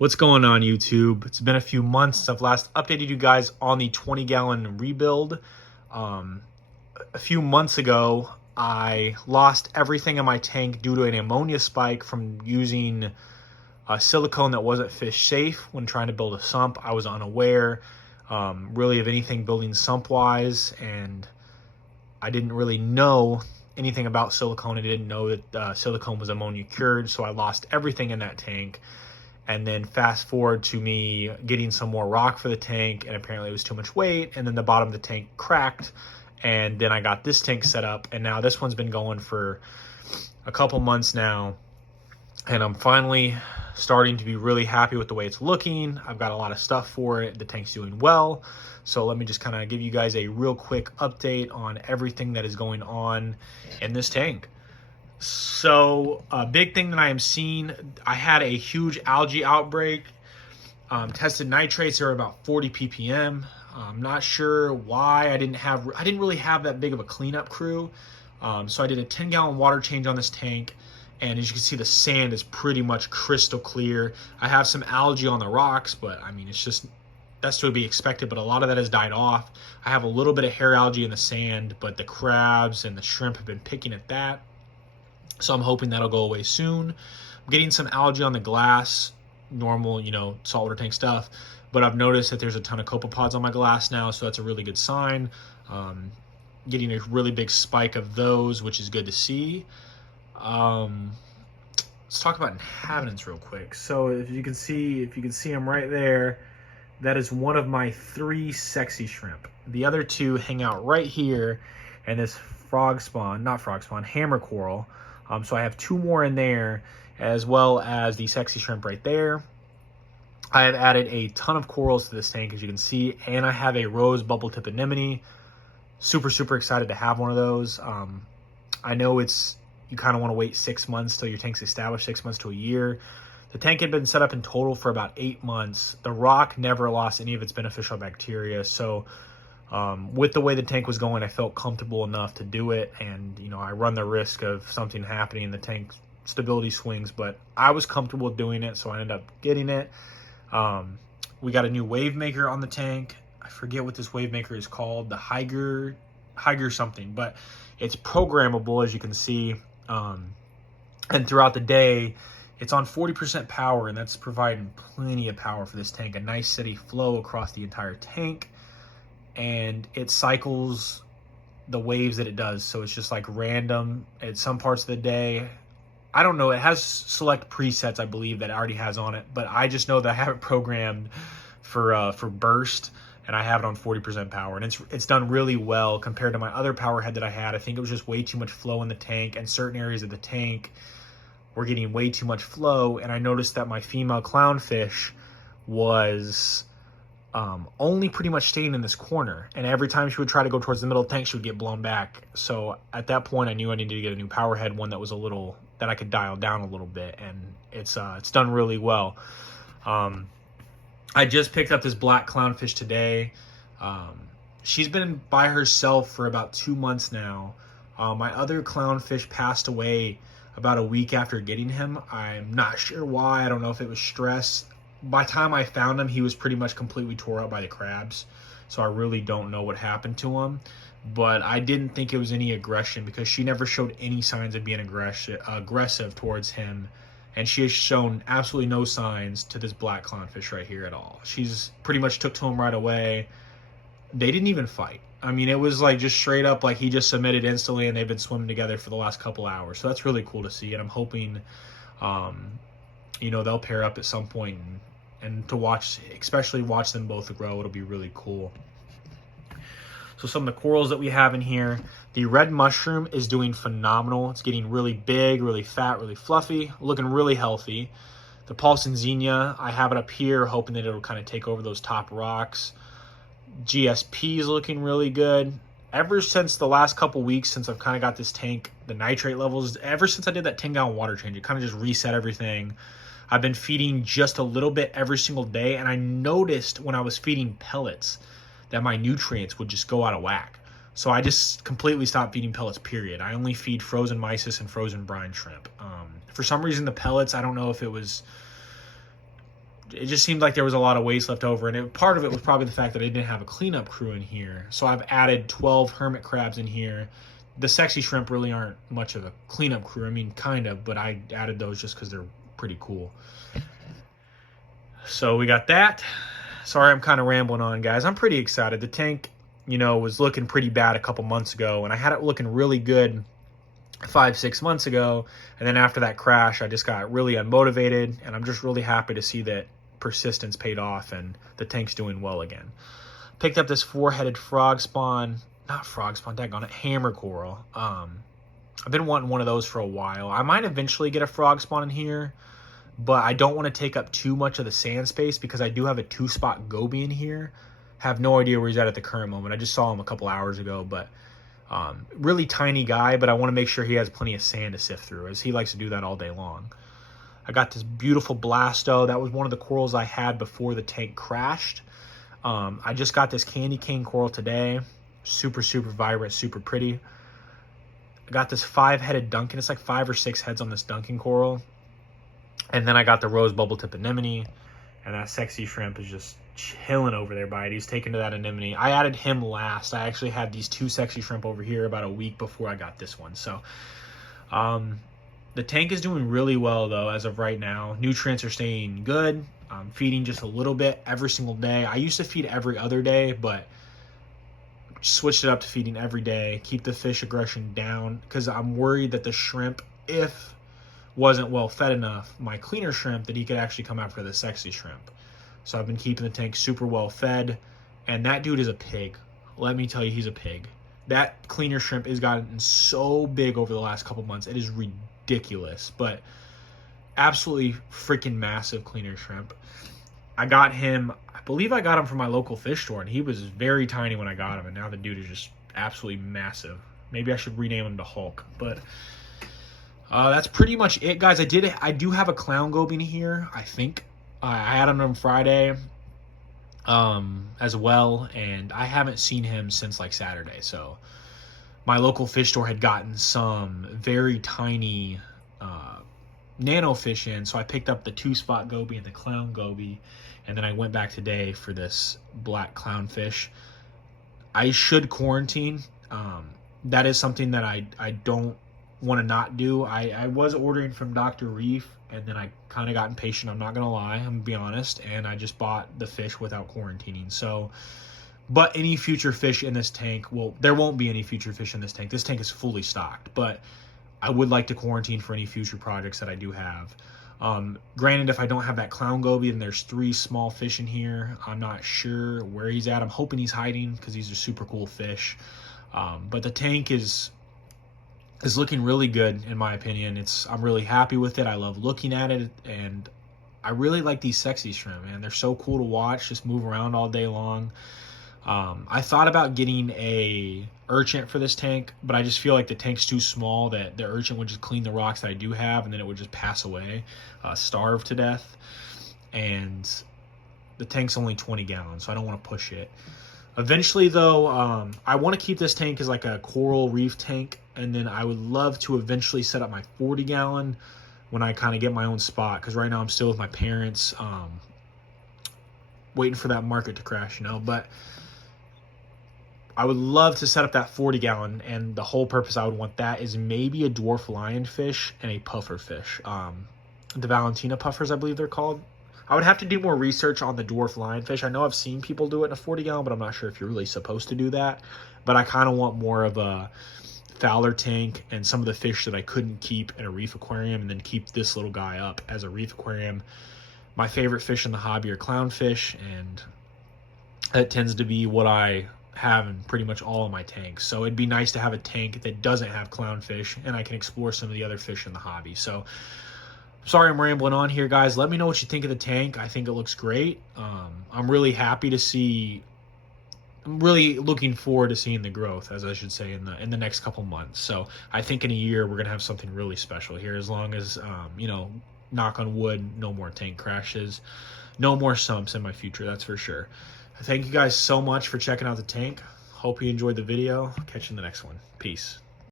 What's going on, YouTube? It's been a few months since I've last updated you guys on the 20-gallon rebuild. A few months ago, I lost everything in my tank due to an ammonia spike from using silicone that wasn't fish safe when trying to build a sump. I was unaware really of anything building sump wise, and I didn't really know anything about silicone. I didn't know that silicone was ammonia cured, so I lost everything in that tank. And then fast forward to me getting some more rock for the tank, and apparently it was too much weight, and then the bottom of the tank cracked, and then I got this tank set up, and now this one's been going for a couple months now, and I'm finally starting to be really happy with the way it's looking. I've got a lot of stuff for it. The tank's doing well. So let me just kind of give you guys a real quick update on everything that is going on in this tank. So a big thing that I am seeing, I had a huge algae outbreak. Tested nitrates, they were about 40 ppm. I'm not sure why. I didn't really have that big of a cleanup crew. So I did a 10-gallon water change on this tank, and as you can see, the sand is pretty much crystal clear. I have some algae on the rocks, but I mean, that's to be expected, but a lot of that has died off. I have a little bit of hair algae in the sand, but the crabs and the shrimp have been picking at that. So I'm hoping that'll go away soon. I'm getting some algae on the glass, normal, saltwater tank stuff. But I've noticed that there's a ton of copepods on my glass now, so that's a really good sign. Getting a really big spike of those, which is good to see. Let's talk about inhabitants real quick. So if you can see them right there, that is one of my 3 sexy shrimp. The other 2 hang out right here, and this hammer coral. So I have 2 more in there, as well as the sexy shrimp right there. I have added a ton of corals to this tank, as you can see, and I have a rose bubble tip anemone. Super, super excited to have one of those. I know you kind of want to wait 6 months till your tank's established, 6 months to a year. The tank had been set up in total for about 8 months. The rock never lost any of its beneficial bacteria, so with the way the tank was going, I felt comfortable enough to do it, and I run the risk of something happening in the tank stability swings, but I was comfortable doing it, so I ended up getting it. We got a new wave maker on the tank. I forget what this wave maker is called, the Higer something, but it's programmable, as you can see, and throughout the day it's on 40% power, and that's providing plenty of power for this tank, a nice steady flow across the entire tank. And it cycles the waves that it does, so it's just like random at some parts of the day. I don't know, it has select presets, I believe, that it already has on it, but I just know that I have it programmed for burst, and I have it on 40% power, and it's done really well compared to my other power head that I had. I think it was just way too much flow in the tank, and certain areas of the tank were getting way too much flow, and I noticed that my female clownfish was only pretty much staying in this corner, and every time she would try to go towards the middle of the tank, she would get blown back. So at that point, I knew I needed to get a new power head, one that was that I could dial down a little bit, and it's done really well. I just picked up this black clownfish today. She's been by herself for about 2 months now. My other clownfish passed away about a week after getting him. I'm not sure why. I don't know if it was stress. By the time I found him, he was pretty much completely tore up by the crabs, so I really don't know what happened to him. But I didn't think it was any aggression, because she never showed any signs of being aggressive towards him, and she has shown absolutely no signs to this black clownfish right here at all. She's pretty much took to him right away. They didn't even fight. I mean, it was like just straight up, like he just submitted instantly, and they've been swimming together for the last couple hours. So that's really cool to see, and I'm hoping they'll pair up at some point, and to especially watch them both grow, it'll be really cool. So some of the corals that we have in here, the red mushroom is doing phenomenal. It's getting really big, really fat, really fluffy, looking really healthy. The Paulson Xenia, I have it up here, hoping that it'll kind of take over those top rocks. GSP is looking really good. Ever since the last couple weeks, since I've kind of got this tank, the nitrate levels, ever since I did that 10-gallon water change, it kind of just reset everything. I've been feeding just a little bit every single day, and I noticed when I was feeding pellets that my nutrients would just go out of whack. So I just completely stopped feeding pellets, period. I only feed frozen mysis and frozen brine shrimp. For some reason, the pellets, I don't know if it was it just seemed like there was a lot of waste left over, and part of it was probably the fact that I didn't have a cleanup crew in here. So I've added 12 hermit crabs in here. The sexy shrimp really aren't much of a cleanup crew. I mean, kind of, but I added those just because they're pretty cool. So we got that. Sorry, I'm kind of rambling on, guys. I'm pretty excited. The tank, you know, was looking pretty bad a couple months ago, and I had it looking really good 5-6 months ago. And then after that crash, I just got really unmotivated, and I'm just really happy to see that persistence paid off and the tank's doing well again. Picked up this 4-headed frog spawn, not frog spawn, daggone it, hammer coral. I've been wanting one of those for a while. I might eventually get a frog spawn in here, but I don't want to take up too much of the sand space because I do have a 2-spot goby in here. Have no idea where he's at the current moment. I just saw him a couple hours ago, but really tiny guy, but I want to make sure he has plenty of sand to sift through, as he likes to do that all day long. I got this beautiful blasto. That was one of the corals I had before the tank crashed. I just got this candy cane coral today. Super, super vibrant, super pretty. I got this 5-headed Duncan. It's like 5 or 6 heads on this Duncan coral. And then I got the rose bubble tip anemone. And that sexy shrimp is just chilling over there by it. He's taken to that anemone. I added him last. I actually had these 2 sexy shrimp over here about a week before I got this one. So the tank is doing really well though as of right now. Nutrients are staying good. I'm feeding just a little bit every single day. I used to feed every other day, but switched it up to feeding every day. Keep the fish aggression down because I'm worried that the shrimp, if wasn't well fed enough, my cleaner shrimp, that he could actually come after the sexy shrimp. So I've been keeping the tank super well fed, and that dude is a pig. Let me tell you, he's a pig. That cleaner shrimp has gotten so big over the last couple months. It is ridiculous, but absolutely freaking massive cleaner shrimp. I got him, I believe I got him from my local fish store, and he was very tiny when I got him, and now the dude is just absolutely massive. Maybe I should rename him to Hulk, but that's pretty much it, guys. I do have a clown goby in here, I think. I had him on Friday as well, and I haven't seen him since like Saturday. So my local fish store had gotten some very tiny nano fish in, so I picked up the 2-spot goby and the clown goby, and then I went back today for this black clownfish. I should quarantine. That is something that I don't want to not do. I was ordering from Dr. Reef, and then I kind of got impatient. I'm not gonna lie, I'm gonna be honest, and I just bought the fish without quarantining. So, but any future fish in this tank, well, there won't be any future fish in this tank. This tank is fully stocked, but I would like to quarantine for any future projects that I do have. Granted, if I don't have that clown goby and there's 3 small fish in here, I'm not sure where he's at. I'm hoping he's hiding because these are super cool fish. But the tank is looking really good in my opinion. I'm really happy with it. I love looking at it, and I really like these sexy shrimp, man. They're so cool to watch, just move around all day long. I thought about getting a urchin for this tank, but I just feel like the tank's too small that the urchin would just clean the rocks that I do have, and then it would just pass away, starve to death. And the tank's only 20 gallons, so I don't want to push it. Eventually though, I want to keep this tank as like a coral reef tank, and then I would love to eventually set up my 40 gallon when I kind of get my own spot, because right now I'm still with my parents, waiting for that market to crash, you know. But I would love to set up that 40 gallon, and the whole purpose I would want that is maybe a dwarf lionfish and a puffer fish. The Valentina puffers, I believe they're called. I would have to do more research on the dwarf lionfish. I know I've seen people do it in a 40 gallon, but I'm not sure if you're really supposed to do that. But I kind of want more of a Fowler tank and some of the fish that I couldn't keep in a reef aquarium, and then keep this little guy up as a reef aquarium. My favorite fish in the hobby are clownfish, and that tends to be what I have in pretty much all of my tanks. So it'd be nice to have a tank that doesn't have clownfish, and I can explore some of the other fish in the hobby. So sorry I'm rambling on here, guys. Let me know what you think of the tank. I think it looks great. I'm really happy to see. I'm really looking forward to seeing the growth, as I should say, in the next couple months. So I think in a year we're gonna have something really special here, as long as you know, knock on wood, no more tank crashes, no more sumps in my future, that's for sure. Thank you guys so much for checking out the tank. Hope you enjoyed the video. Catch you in the next one. Peace.